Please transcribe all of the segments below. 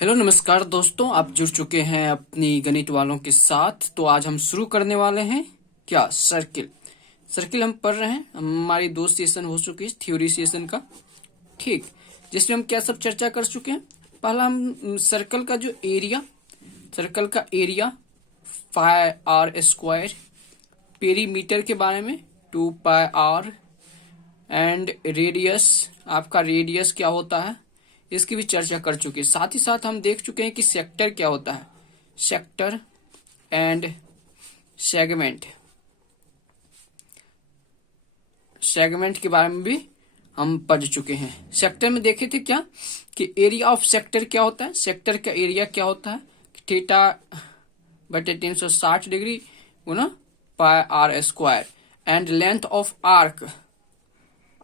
Hello नमस्कार दोस्तों, आप जुड़ चुके हैं अपनी गणित वालों के साथ। तो आज हम शुरू करने वाले हैं क्या सर्किल। सर्किल हम पढ़ रहे हैं, हमारी 2 सेशन हो चुकी है थ्योरी सेशन का, ठीक, जिसमें हम क्या सब चर्चा कर चुके हैं। पहला हम सर्कल का जो एरिया, सर्कल का एरिया 5r², पेरीमीटर के बारे में 2πr, एंड रेडियस, आपका रेडियस क्या होता है इसकी भी चर्चा कर चुके हैं। साथ ही साथ हम देख चुके हैं कि सेक्टर क्या होता है, सेक्टर एंड सेगमेंट, सेगमेंट के बारे में भी हम पढ़ चुके हैं। सेक्टर में देखे थे क्या कि एरिया ऑफ सेक्टर क्या होता है, सेक्टर का एरिया क्या होता है, थीटा बटे 360 degree Guna πr², and length of arc,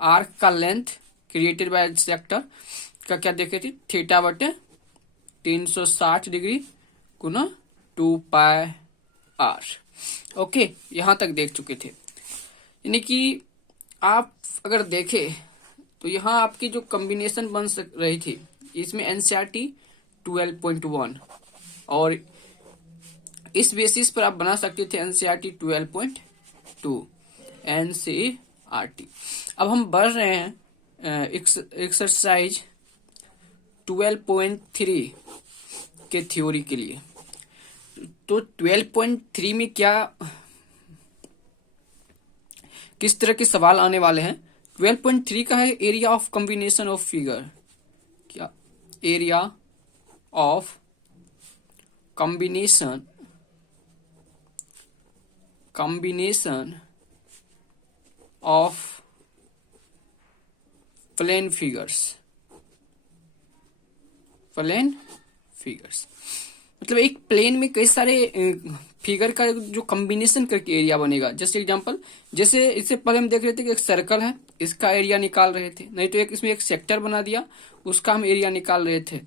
arc का लेंथ क्रिएटेड बाय सेक्टर का क्या देखे थे, थीटा बटे 360 डिग्री गुना 2πr। ओके, यहां तक देख चुके थे। यानी कि आप अगर देखें तो यहां आपकी जो कॉम्बिनेशन बन रही थी, इसमें एनसीईआरटी 12.1 और इस बेसिस पर आप बना सकते थे एनसीईआरटी 12.2 एनसीईआरटी। अब हम बढ़ रहे हैं एक्सरसाइज 12.3 के थ्योरी के लिए। तो 12.3 में क्या किस तरह के सवाल आने वाले हैं। 12.3 का है area of combination of figure, क्या area of combination of plane figures, plane figures मतलब एक प्लेन में कई सारे फिगर का जो कॉम्बिनेशन करके एरिया बनेगा। जैसे एग्जांपल, जैसे इससे पहले हम देख रहे थे कि एक सर्कल है, इसका एरिया निकाल रहे थे, नहीं तो एक इसमें एक सेक्टर बना दिया, उसका हम एरिया निकाल रहे थे,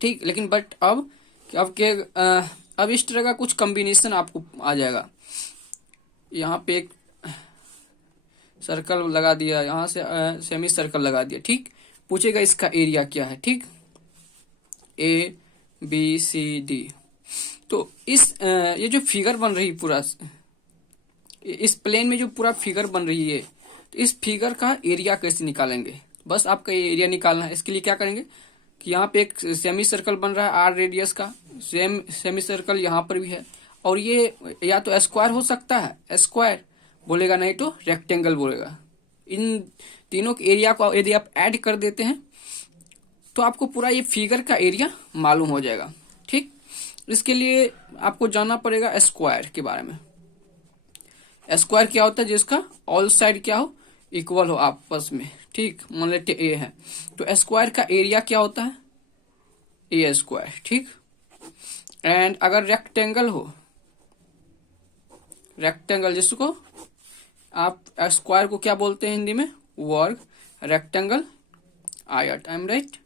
ठीक। लेकिन बट अब इस तरह का कुछ कॉम्बिनेशन आपको आ जाएगा। यहाँ पे एक सर्कल लगा दिया, यहाँ से सेमी सर्कल लगा दिया, ठीक। पूछेगा इसका एरिया क्या है, ठीक, ABCD। तो ये जो फिगर बन रही पूरा इस प्लेन में जो पूरा फिगर बन रही है, तो इस फिगर का एरिया कैसे निकालेंगे। बस आपका ये एरिया निकालना है। इसके लिए क्या करेंगे कि यहाँ पे एक सेमी सर्कल बन रहा है आर रेडियस का, सेमी सर्कल यहाँ पर भी है, और ये या तो स्क्वायर हो सकता है, स्क्वायर बोलेगा, नहीं तो रेक्टेंगल बोलेगा। इन तीनों के एरिया को यदि आप ऐड कर देते हैं तो आपको पूरा ये फिगर का एरिया मालूम हो जाएगा, ठीक। इसके लिए आपको जानना पड़ेगा स्क्वायर के बारे में। स्क्वायर क्या होता है, जिसका ऑल साइड क्या हो, इक्वल हो आपस में, ठीक। मान लेते ए है तो स्क्वायर का एरिया क्या होता है, A², ठीक। एंड अगर रेक्टेंगल हो, रेक्टेंगल जिसको आप स्क्वायर को क्या बोलते हैं हिंदी में, वर्ग, रेक्टेंगल आयत, आई एम राइट।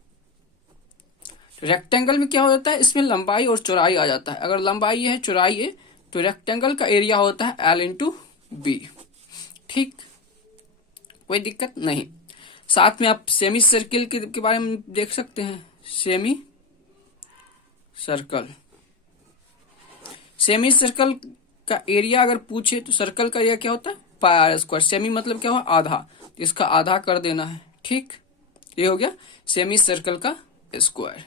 रेक्टेंगल में क्या हो जाता है, इसमें लंबाई और चौड़ाई आ जाता है। अगर लंबाई है चौड़ाई है तो रेक्टेंगल का एरिया होता है L/B, ठीक, कोई दिक्कत नहीं। साथ में आप सेमी सर्किल के बारे में देख सकते हैं, सेमी सर्कल, सेमी सर्कल का एरिया अगर पूछे तो सर्कल का एरिया क्या होता है πr²। सेमी मतलब क्या हुआ, आधा, तो इसका आधा कर देना है, ठीक। ये हो गया सेमी सर्कल का स्क्वायर।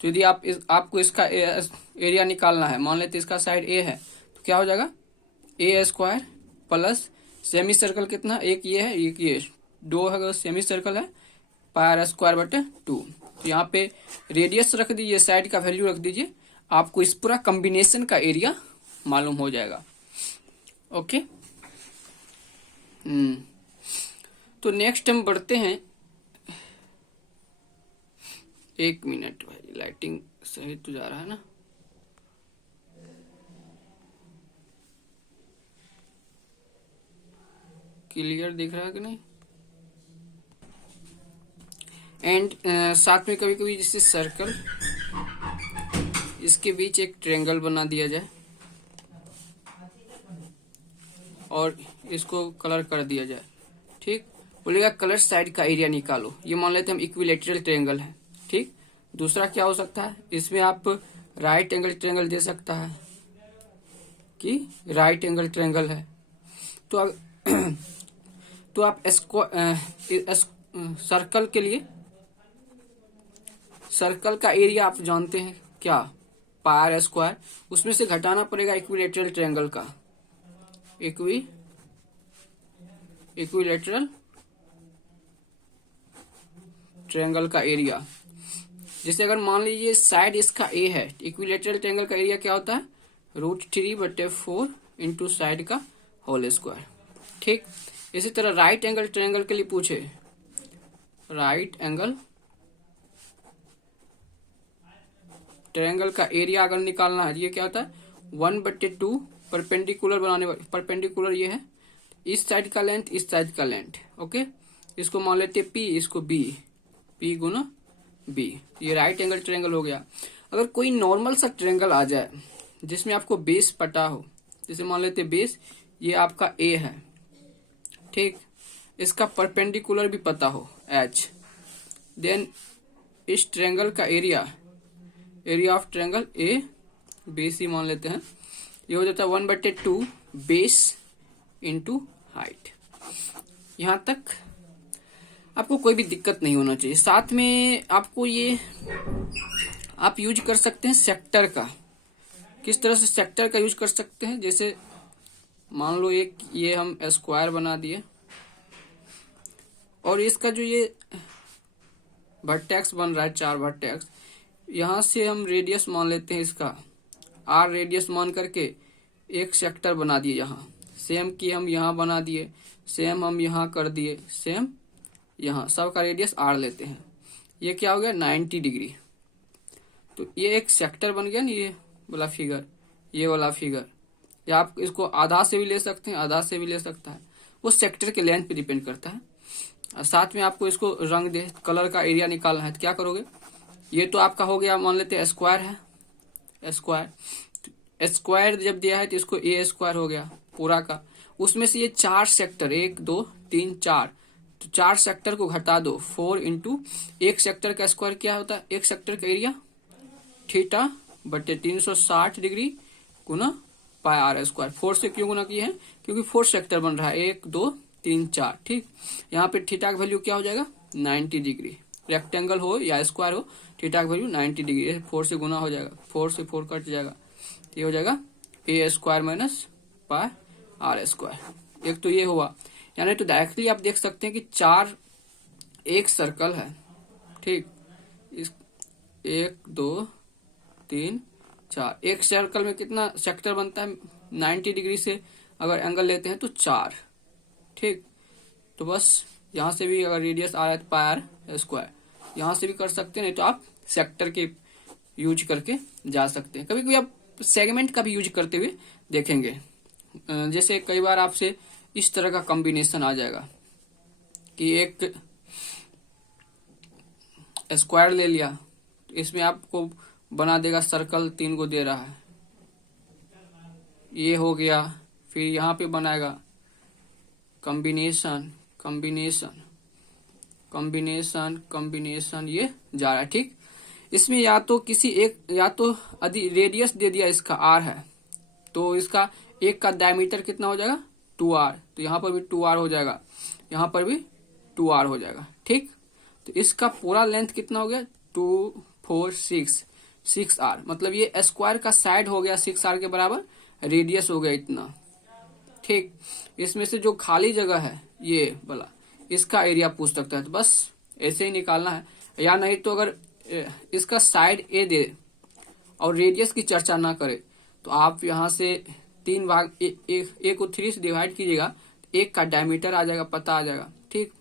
तो यदि आपको इसका एरिया निकालना है, मान लेते इसका साइड A है, तो क्या हो जाएगा A² प्लस सेमी सर्कल कितना, एक ये है एक ये, 2 है सेमी सर्कल है, πr² / 2। तो यहाँ पे रेडियस रख दीजिए, साइड का वैल्यू रख दीजिए, आपको इस पूरा कॉम्बिनेशन का एरिया मालूम हो जाएगा। ओके, तो नेक्स्ट हम बढ़ते हैं। 1 मिनट भाई, लाइटिंग सही तो जा रहा है ना। क्लियर दिख रहा है कि नहीं। एंड साथ में कभी कभी जैसे सर्कल, इसके बीच एक ट्रायंगल बना दिया जाए और इसको कलर कर दिया जाए, ठीक। बोलेगा कलर साइड का एरिया निकालो। ये मान लेते हैं हम इक्विलेटरल ट्रायंगल है, ठीक। दूसरा क्या हो सकता है, इसमें आप राइट एंगल ट्रायंगल दे सकता है कि राइट एंगल ट्रायंगल है। तो तो आप सर्कल के लिए, सर्कल का एरिया आप जानते हैं क्या, पाई आर स्क्वायर, उसमें से घटाना पड़ेगा इक्विलेटरल ट्रायंगल का, इक्विलेटरल ट्रायंगल का एरिया। जैसे अगर मान लीजिए साइड इसका ए है, इक्विलेटरल ट्रायंगल का एरिया क्या होता है, √3/4 इंटू साइड का होल स्क्वायर। ठीक, इसी तरह राइट एंगल ट्रायंगल के लिए पूछे, राइट एंगल ट्रायंगल का एरिया अगर निकालना है, ये क्या होता है 1/2 परपेंडिकुलर बनाने वाले, परपेंडिकुलर ये है, इस साइड का लेंथ इस साइड का लेंथ। ओके, इसको मान लेते P, इसको B, P गुना B, ये राइट एंगल ट्रायंगल हो गया। अगर कोई नॉर्मल सा ट्रायंगल आ जाए जिसमें आपको बेस पता हो, जैसे मान लेते बेस ये आपका A है, ठीक, इसका परपेंडिकुलर भी पता हो H, देन इस ट्रायंगल का एरिया ऑफ ट्रायंगल ABC मान लेते हैं, ये हो जाता है 1/2 बेस इंटू हाइट। यहां तक आपको कोई भी दिक्कत नहीं होना चाहिए। साथ में आपको ये आप यूज कर सकते हैं सेक्टर का। किस तरह से सेक्टर का यूज कर सकते हैं, जैसे मान लो एक ये हम स्क्वायर बना दिए और इसका जो ये वर्टेक्स बन रहा है 4 वर्टेक्स, यहां से हम रेडियस मान लेते हैं इसका R रेडियस मान करके एक सेक्टर बना दिए। यहाँ सेम की हम यहाँ बना दिए, सेम हम यहाँ कर दिए, सेम यहाँ, सबका रेडियस R लेते हैं। ये क्या हो गया 90 डिग्री। तो ये एक सेक्टर बन गया ना, ये वाला फिगर, ये वाला फिगर, या आप इसको आधा से भी ले सकते हैं, आधा से भी ले सकता है, वो सेक्टर के लेंथ पे डिपेंड करता है। और साथ में आपको इसको रंग दे, कलर का एरिया निकालना है, तो क्या करोगे, ये तो आपका हो गया, मान लेते हैं स्क्वायर है, स्क्वायर जब दिया है तो इसको A स्क्वायर हो गया पूरा का, उसमें से ये 4 सेक्टर 1 2 3 4, तो 4 सेक्टर को घटा दो, 4 इंटू एक सेक्टर का स्क्वायर क्या होता है, एक सेक्टर का एरिया θ/360 डिग्री गुना पाई आर स्क्वायर। 4 से क्यों गुना किए हैं, क्योंकि 4 सेक्टर बन रहा है, 1 2 3 4, ठीक। यहाँ पे थीटा का वैल्यू क्या हो जाएगा 90 डिग्री, रेक्टेंगल हो या स्क्वायर हो, थीटा का वैल्यू 90 डिग्री, 4 से गुना हो जाएगा, 4 से 4 कट जाएगा, ये हो जाएगा A square minus pi are square. एक तो ये हुआ, यानी तो डायरेक्टली आप देख सकते हैं कि 4 एक सर्कल है, ठीक, इस 1 2 3 4, एक सर्कल में कितना सेक्टर बनता है 90 डिग्री से अगर एंगल लेते हैं तो 4, ठीक। तो बस यहां से भी अगर रेडियस आ रहा है तो पाई आर स्क्वायर, यहां से भी कर सकते हैं, नहीं तो आप सेक्टर के यूज करके जा सकते हैं। कभी कभी आप सेगमेंट का भी यूज करते हुए देखेंगे, जैसे कई बार आपसे इस तरह का कॉम्बिनेशन आ जाएगा कि एक स्क्वायर ले लिया, इसमें आपको बना देगा सर्कल, 3 को दे रहा है, ये हो गया, फिर यहाँ पे बनाएगा कॉम्बिनेशन कॉम्बिनेशन कॉम्बिनेशन कॉम्बिनेशन, ये जा रहा है, ठीक। इसमें या तो किसी एक, या तो यदि रेडियस दे दिया इसका R है तो इसका एक का डायमीटर कितना हो जाएगा 2R, तो यहाँ पर भी 2R हो जाएगा, यहाँ पर भी 2R हो जाएगा, ठीक। तो इसका पूरा लेंथ कितना हो गया 2 4 6R, मतलब ये स्क्वायर का साइड हो गया 6R के बराबर, रेडियस हो गया इतना, ठीक। इसमें से जो खाली जगह है ये वाला, इसका एरिया पूछ सकता है, तो बस ऐसे ही निकालना है। या नहीं तो अगर इसका साइड A दे और रेडियस की चर्चा ना करे तो आप यहाँ से 3 भाग A को 3 से डिवाइड कीजिएगा, एक का डायमीटर आ जाएगा, पता आ जाएगा, ठीक।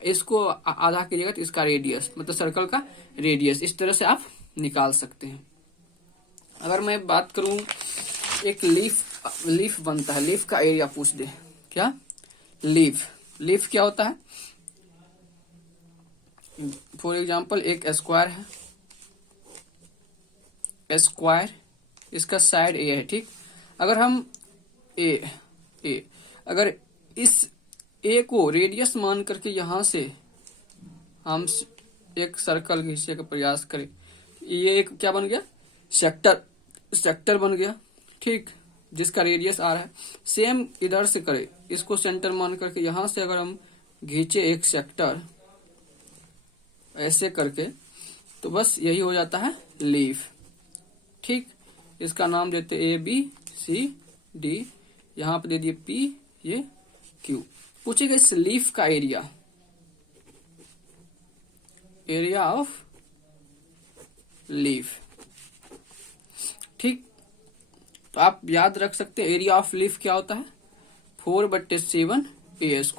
इसको आधा कीजिएगा तो इसका रेडियस, मतलब सर्कल का रेडियस, इस तरह से आप निकाल सकते हैं। अगर मैं बात करूं, एक लीफ बनता है, लीफ का एरिया पूछ दे, क्या लीफ क्या होता है, फॉर एग्जाम्पल एक स्क्वायर है, स्क्वायर, इसका साइड A है, ठीक। अगर हम अगर इस A को रेडियस मान करके यहां से हम एक सर्कल खींचने का प्रयास करें। ये एक क्या बन गया, सेक्टर बन गया, ठीक, जिसका रेडियस आ रहा है। सेम इधर से करें, इसको सेंटर मान करके यहां से अगर हम खींचे एक सेक्टर ऐसे करके, तो बस यही हो जाता है लीफ, ठीक। इसका नाम देते ABCD, यहाँ पे दे दिए P, ये Q। पूछेगा इस लीफ का एरिया ऑफ लीफ, ठीक। तो आप याद रख सकते हैं एरिया ऑफ लीफ क्या होता है, 4/7 A²,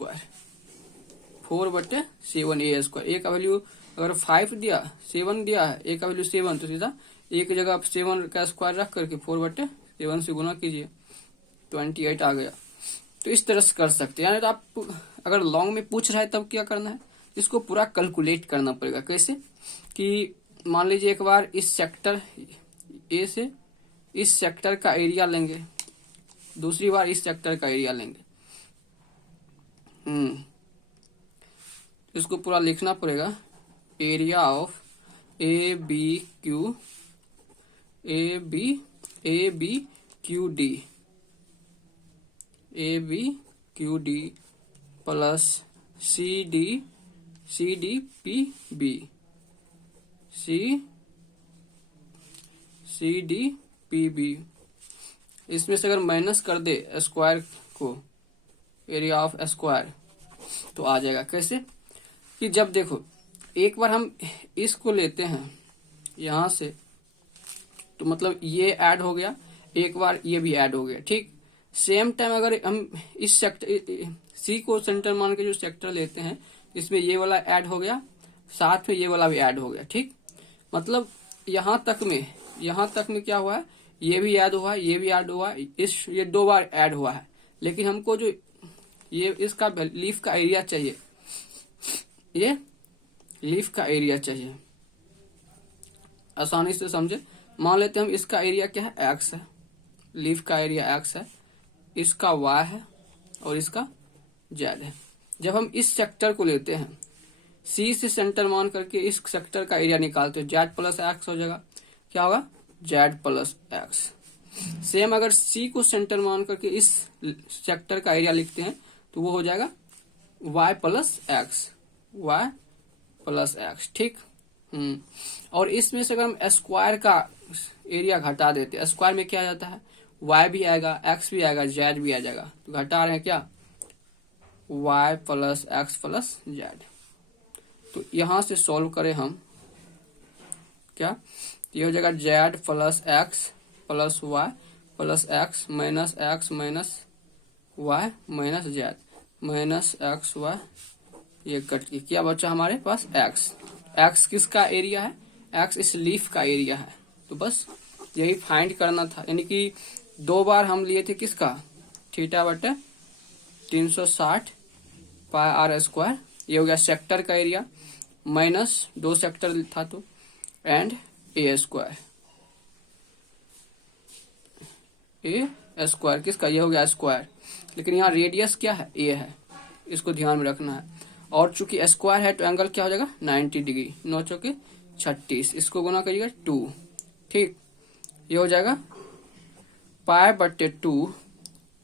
4/7 A²। ए का वैल्यू अगर 5 दिया, 7 दिया है, ए का वैल्यू 7, तो सीधा एक जगह आप 7 का स्क्वायर रख करके 4/7 से गुना कीजिए, 28 आ गया। तो इस तरह से कर सकते हैं। यानी तो आप अगर लॉन्ग में पूछ रहा है तब क्या करना है, इसको पूरा कैलकुलेट करना पड़ेगा। कैसे कि मान लीजिए एक बार इस सेक्टर ए से इस सेक्टर का एरिया लेंगे, दूसरी बार इस सेक्टर का एरिया लेंगे। इसको पूरा लिखना पड़ेगा, area of ABQD plus CDPB। इसमें से अगर माइनस कर दे स्क्वायर को, एरिया ऑफ स्क्वायर, तो आ जाएगा। कैसे कि जब देखो एक बार हम इसको लेते हैं यहां से, तो मतलब ये ऐड हो गया, एक बार ये भी ऐड हो गया, ठीक। सेम टाइम अगर हम इस सेक्टर सी को सेंटर मान के जो सेक्टर लेते हैं, इसमें ये वाला ऐड हो गया, साथ में ये वाला भी ऐड हो गया, ठीक। मतलब यहां तक में क्या हुआ है, ये भी ऐड हुआ है, ये भी ऐड हुआ है, ये 2 बार ऐड हुआ है। लेकिन हमको जो ये इसका लीफ का एरिया चाहिए, ये लीफ का एरिया चाहिए, आसानी से समझे। मान लेते हैं हम इसका एरिया क्या है, x है, लीफ का एरिया x है, इसका y है और इसका z है। जब हम इस सेक्टर को लेते हैं, C से सेंटर मान करके इस सेक्टर का एरिया निकालते हैं, z प्लस x हो जाएगा। क्या होगा, z प्लस x। सेम अगर C को सेंटर मान करके इस सेक्टर का एरिया लिखते हैं, तो वो हो जाएगा y प्लस x, ठीक। और इसमें से अगर हम स्क्वायर का एरिया घटा देते हैं, स्क्वायर में क्या आ जाता है, y भी आएगा, x भी आएगा, z भी आ जाएगा। तो घटा रहे हैं क्या, y plus x plus z। तो यहां से सॉल्व करें हम, क्या ये हो जाएगा z plus x plus y plus x minus y minus z minus xy, ये कट के क्या बचा हमारे पास, x किसका एरिया है, x इस लीफ का एरिया है। तो बस यही फाइंड करना था। यानी कि 2 बार हम लिए थे किसका, θ/360 पाई r², ये हो गया सेक्टर का एरिया, माइनस 2 सेक्टर था तो, एंड A² किसका, ये हो गया स्क्वायर। लेकिन यहाँ रेडियस क्या है, A है, इसको ध्यान में रखना है। और चूंकि स्क्वायर है तो एंगल क्या हो जाएगा, 90 डिग्री, 9 चौके 36, इसको गुना करिएगा 2, ठीक। ये हो जाएगा π/2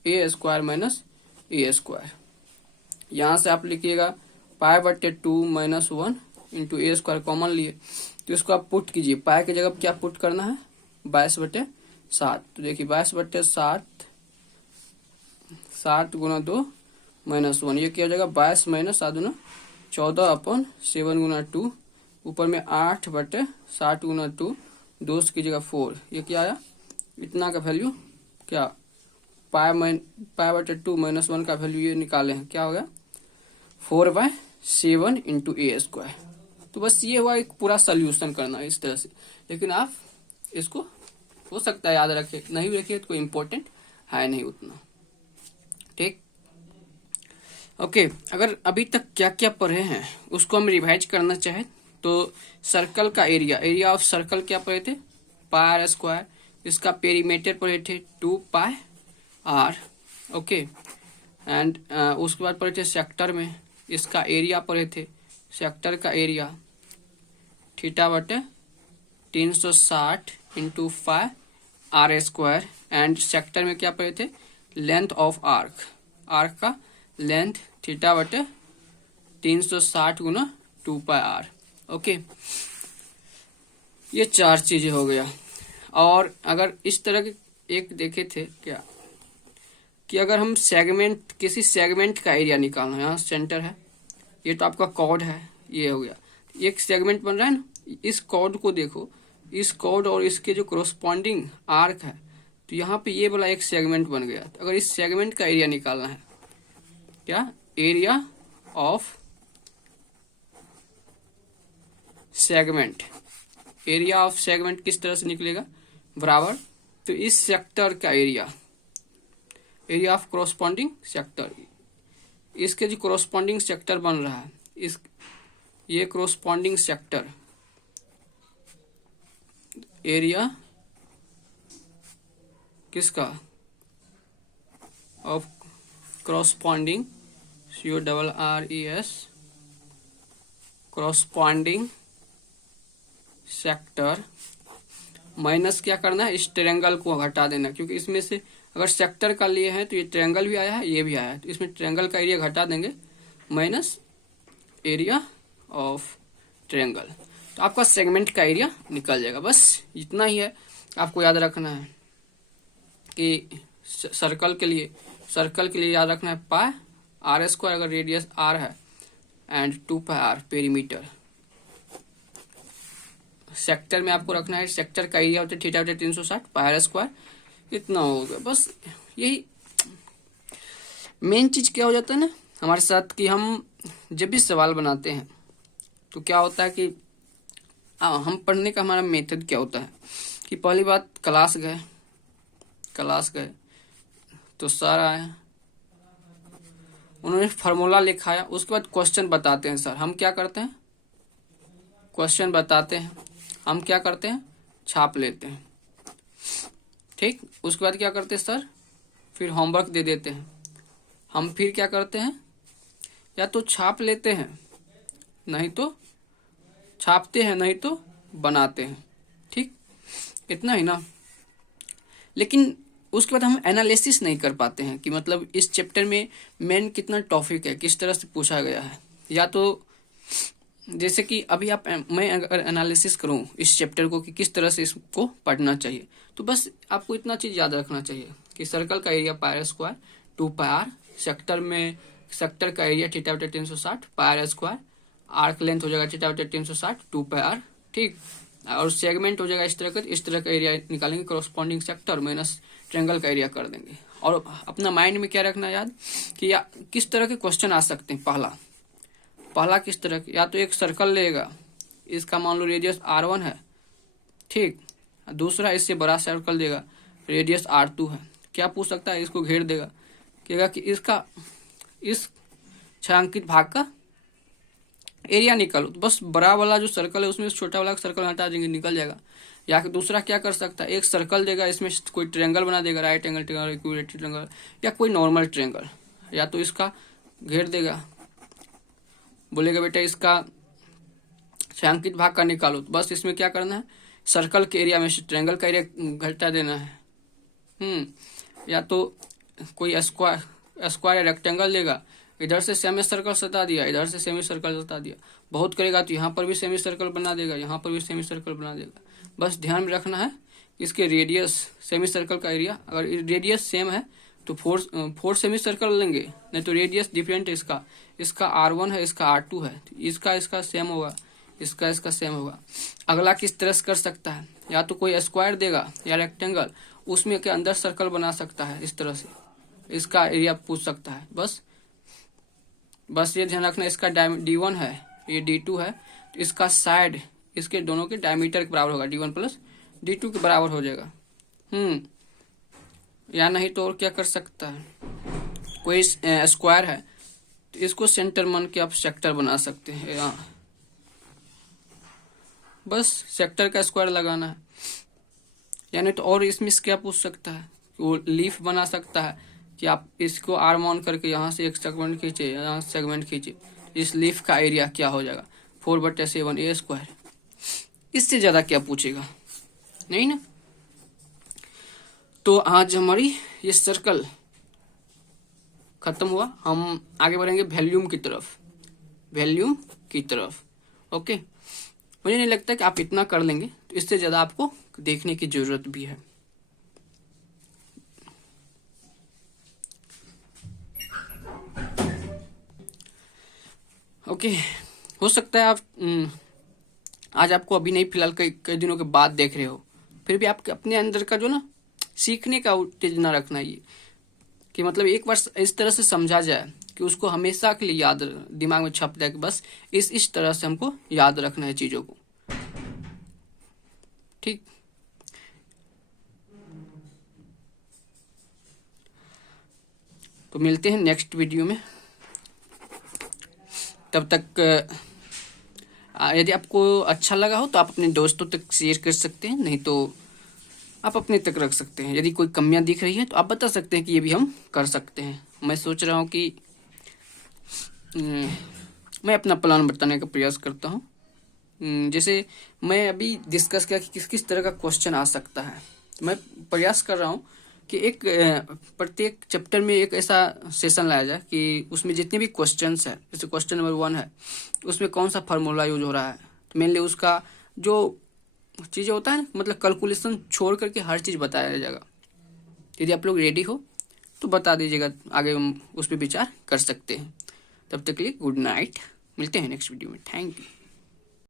A² माइनस A²। यहां से आप लिखिएगा π/2 माइनस 1 इंटू A² कॉमन लिए, तो इसको आप पुट कीजिए। पाई की जगह क्या पुट करना है, 22/7। तो देखिए 22/7, 7 गुना 2 माइनस 1, ये क्या हो जाएगा, 22 माइनस 7 गुना 14/7 गुना 2, ऊपर में 8/7 गुना 2, 2 की जगह 4, ये क्या आया, इतना का वैल्यू, क्या π/2 माइनस 1 का वैल्यू ये निकाले हैं, क्या हो गया 4/7 इंटू A²। तो बस ये हुआ एक पूरा सोल्यूशन करना इस तरह से। लेकिन आप इसको हो सकता है याद रखे, नहीं रखिए तो कोई इम्पोर्टेंट है नहीं उतना, ठीक। ओके, अगर अभी तक क्या क्या पढ़े हैं उसको हम रिवाइज करना चाहे तो सर्कल का एरिया ऑफ सर्कल क्या पढ़े थे, πr²। इसका पेरीमीटर पढ़े थे 2πr, ओके। एंड उसके बाद पढ़े थे सेक्टर में, इसका एरिया पढ़े थे, सेक्टर का एरिया थीटा बटे 360 into 5 r square. And sector में क्या पढ़े थे, लेंथ ऑफ आर्क, आर्क का लेंथ थीटा बटे 360 गुना 2 पाई आर। ओके, ये 4 चीजें हो गया। और अगर इस तरह के एक देखे थे क्या कि अगर हम सेगमेंट, किसी सेगमेंट का एरिया निकालना है, यहाँ सेंटर है, ये तो आपका कॉर्ड है, ये हो गया, एक सेगमेंट बन रहा है ना, इस कॉर्ड को देखो, इस कॉर्ड और इसके जो कोरोस्पॉन्डिंग आर्क है, तो यहाँ पे ये वाला एक सेगमेंट बन गया। तो अगर इस सेगमेंट का एरिया निकालना है, क्या, area of segment, area of segment किस तरह से निकलेगा, बराबर, तो इस सेक्टर का area, area of corresponding sector, इसके जो कोरोस्पॉन्डिंग सेक्टर बन रहा है, इस ये कोरोस्पॉन्डिंग सेक्टर, एरिया किसका, of corresponding, CORRES, corresponding sector, minus क्या करना है, इस ट्रायंगल को घटा देना, क्योंकि इसमें से अगर सेक्टर का लिए है तो ये ट्रायंगल भी आया है, ये भी आया है, तो इसमें ट्रायंगल का एरिया घटा देंगे, माइनस एरिया ऑफ ट्रायंगल, तो आपका सेगमेंट का एरिया निकल जाएगा। बस इतना ही है, आपको याद रखना है कि सर्कल के लिए याद रखना है पाई आर स्क्वायर, अगर रेडियस आर है, and 2 pi r perimeter. Sector में आपको रखना है, सेक्टर का एरिया होता है थीटा बटे 360 पाई आर स्क्वायर, इतना हो गया। बस यही मेन चीज क्या हो जाता है ना हमारे साथ, कि हम जब भी सवाल बनाते हैं तो क्या होता है कि हम पढ़ने का हमारा मेथड क्या होता है कि पहली बात क्लास गए तो सर आए, उन्होंने फार्मूला लिखाया, उसके बाद क्वेश्चन बताते हैं सर, हम क्या करते हैं, क्वेश्चन बताते हैं, हम क्या करते हैं, छाप लेते हैं, ठीक, उसके बाद क्या करते हैं सर, फिर होमवर्क दे देते हैं, हम फिर क्या करते हैं, या तो छाप लेते हैं, नहीं तो छापते हैं, नहीं तो बनाते हैं, ठीक, इतना ही ना। लेकिन उसके बाद हम एनालिसिस नहीं कर पाते हैं कि मतलब इस चैप्टर में मेन कितना टॉपिक है, किस तरह से पूछा गया है, या तो जैसे कि अभी मैं अगर एनालिसिस करूं इस चैप्टर को कि किस तरह से इसको पढ़ना चाहिए, तो बस आपको इतना चीज याद रखना चाहिए कि सर्कल का area pi are square 2 pi r, sector में सेक्टर का एरिया थीटा बटे 360 pi are square, arc length हो जाएगा थीटा बटे 360 2 पाई आर, ठीक, और सेगमेंट हो जाएगा इस तरह का एरिया निकालेंगे, कोरोस्पॉन्डिंग सेक्टर माइनस ट्रायंगल का एरिया कर देंगे। और अपना माइंड में क्या रखना याद कि किस तरह के क्वेश्चन आ सकते हैं, पहला किस तरह के, या तो एक सर्कल लेगा, इसका मान लो रेडियस R1 है, ठीक, दूसरा इससे बड़ा सर्कल देगा, रेडियस R2 है, क्या पूछ सकता है, इसको घेर देगा, कहेगा कि इसका इस छायांकित भाग का एरिया निकालो, तो बस बड़ा वाला जो सर्कल है उसमें छोटा वाला सर्कल हटा देंगे, निकल जाएगा। या कि दूसरा क्या कर सकता है, एक सर्कल देगा, इसमें कोई ट्रायंगल बना देगा, right angle triangle, equilateral triangle, या कोई नॉर्मल ट्रायंगल, या तो इसका घेर देगा, बोलेगा बेटा इसका छायांकित भाग का निकालो, तो बस इसमें क्या करना है, सर्कल के एरिया में से ट्रायंगल का एरिया घटा देना है। या तो कोई स्क्वायर या रेक्टेंगल देगा, इधर से सेमी सर्कल सटा दिया, इधर से सेमी सर्कल सटा दिया, बहुत करेगा तो यहाँ पर भी सेमी सर्कल बना देगा, यहाँ पर भी सेमी सर्कल बना देगा। बस ध्यान में रखना है इसके रेडियस, सेमी सर्कल का एरिया, अगर रेडियस सेम है तो फोर सेमी सर्कल लेंगे, नहीं तो रेडियस डिफरेंट है, इसका R1 है, इसका R2 है, तो इसका सेम होगा, इसका सेम होगा। अगला किस तरह से कर सकता है, या तो कोई स्क्वायर देगा या रेक्टेंगल, उसमें के अंदर सर्कल बना सकता है, इस तरह से इसका एरिया पूछ सकता है। बस ये ध्यान रखना, इसका D1 है, ये D2 है, तो इसका साइड इसके दोनों के डायमीटर के बराबर होगा, D1 प्लस D2 के बराबर हो जाएगा। या नहीं तो और क्या कर सकता है, कोई स्क्वायर है तो इसको सेंटर मान के आप सेक्टर बना सकते हैं, यहाँ बस सेक्टर का स्क्वायर लगाना है। यानी तो और इसमें क्या पूछ सकता है, वो लीफ बना सकता है कि आप इसको R मान करके यहाँ से एक सेगमेंट खींचे, यहाँ सेगमेंट खींचे, इस लीफ का एरिया क्या हो जाएगा 4/7 A स्क्वायर। इससे ज्यादा क्या पूछेगा, नहीं ना। तो आज हमारी ये सर्कल खत्म हुआ, हम आगे बढ़ेंगे वॉल्यूम की तरफ, वॉल्यूम की तरफ। ओके, मुझे नहीं लगता कि आप इतना कर लेंगे, तो इससे ज्यादा आपको देखने की जरूरत भी है। ओके, हो सकता है आप आज आपको अभी नहीं, फिलहाल कई दिनों के बाद देख रहे हो, फिर भी आप अपने अंदर का जो ना सीखने का उत्तेजना रखना, ये कि मतलब एक बार इस तरह से समझा जाए कि उसको हमेशा के लिए याद दिमाग में छप जाए कि बस इस तरह से हमको याद रखना है चीजों को। ठीक, तो मिलते हैं नेक्स्ट वीडियो में। तब तक यदि आपको अच्छा लगा हो तो आप अपने दोस्तों तक शेयर कर सकते हैं, नहीं तो आप अपने तक रख सकते हैं। यदि कोई कमियां दिख रही है तो आप बता सकते हैं कि ये भी हम कर सकते हैं। मैं सोच रहा हूँ कि मैं अपना प्लान बताने का प्रयास करता हूँ। जैसे मैं अभी डिस्कस किया कि किस किस तरह का क्वेश्चन आ सकता है, मैं प्रयास कर रहा हूँ कि एक प्रत्येक चैप्टर में एक ऐसा सेशन लाया जाए कि उसमें जितने भी क्वेश्चंस है, जैसे क्वेश्चन नंबर 1 है, उसमें कौन सा फार्मूला यूज हो रहा है, तो मेनली उसका जो चीज़ें होता है ना, मतलब कैलकुलेशन छोड़ करके हर चीज़ बताया जाएगा। यदि आप लोग रेडी हो तो बता दीजिएगा, आगे हम उस पर विचार कर सकते हैं। तब तक के लिए गुड नाइट, मिलते हैं नेक्स्ट वीडियो में। Thank you.